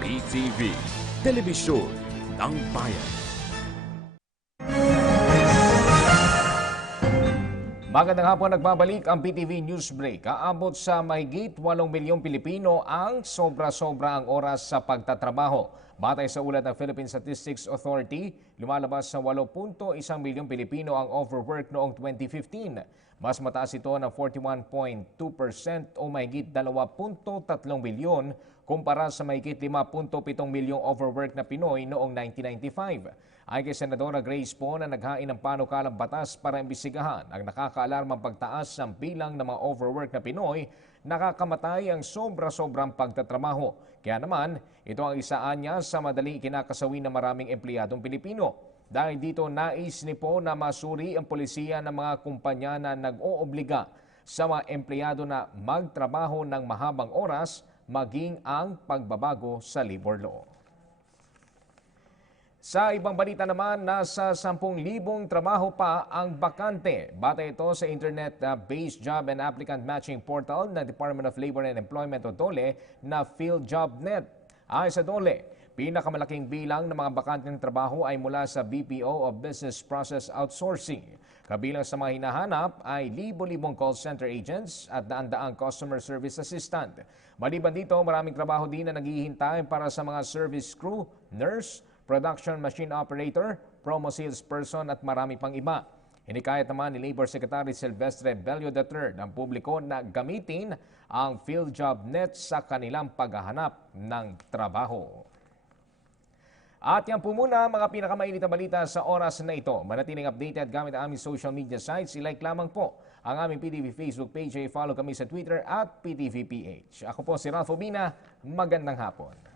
PTV, Telebisyon ng Bayan. Magandang hapon, nagbabalik ang PTV News Break. Aabot sa mahigit 8 milyong Pilipino ang sobra-sobra ang oras sa pagtatrabaho. Batay sa ulat ng Philippine Statistics Authority, lumalabas sa 8.1 milyong Pilipino ang overwork noong 2015. Mas mataas ito ng 41.2% o mahigit 2.3 milyon kumpara sa mahigit 5.7 milyong overwork na Pinoy noong 1995. Ay kay Senadora Grace Poe na naghain ng panukalang batas para imbestigahan ang nakakaalarmang pagtaas ng bilang ng mga overwork na Pinoy, nakakamatay ang sobra-sobrang pagtatrabaho. Kaya naman, ito ang isaan niya sa madaling kinakasawi ng maraming empleyadong Pilipino. Dahil dito, nais ni Poe na masuri ang polisiya ng mga kumpanya na nag-oobliga sa mga empleyado na magtrabaho ng mahabang oras, maging ang pagbabago sa labor law. Sa ibang balita naman, nasa 10,000 trabaho pa ang bakante. Batay ito sa Internet-based Job and Applicant Matching Portal ng Department of Labor and Employment o DOLE na PhilJobNet. Ayon sa DOLE, pinakamalaking bilang ng mga bakanteng trabaho ay mula sa BPO o Business Process Outsourcing. Kabilang sa mga hinahanap ay libo-libong call center agents at daan-daang customer service assistant. Maliban dito, maraming trabaho din na naghihintay para sa mga service crew, nurse, production machine operator, promo salesperson at marami pang iba. Hinikayat naman ni Labor Secretary Silvestre Bello III ang publiko na gamitin ang PhilJobNet sa kanilang paghahanap ng trabaho. At yan po muna mga pinakamainit na balita sa oras na ito. Manatiling updated gamit ang aming social media sites. I-like lamang po ang aming PTV Facebook page. I-follow kami sa Twitter at PTVPH. Ako po si Ralph Obina. Magandang hapon.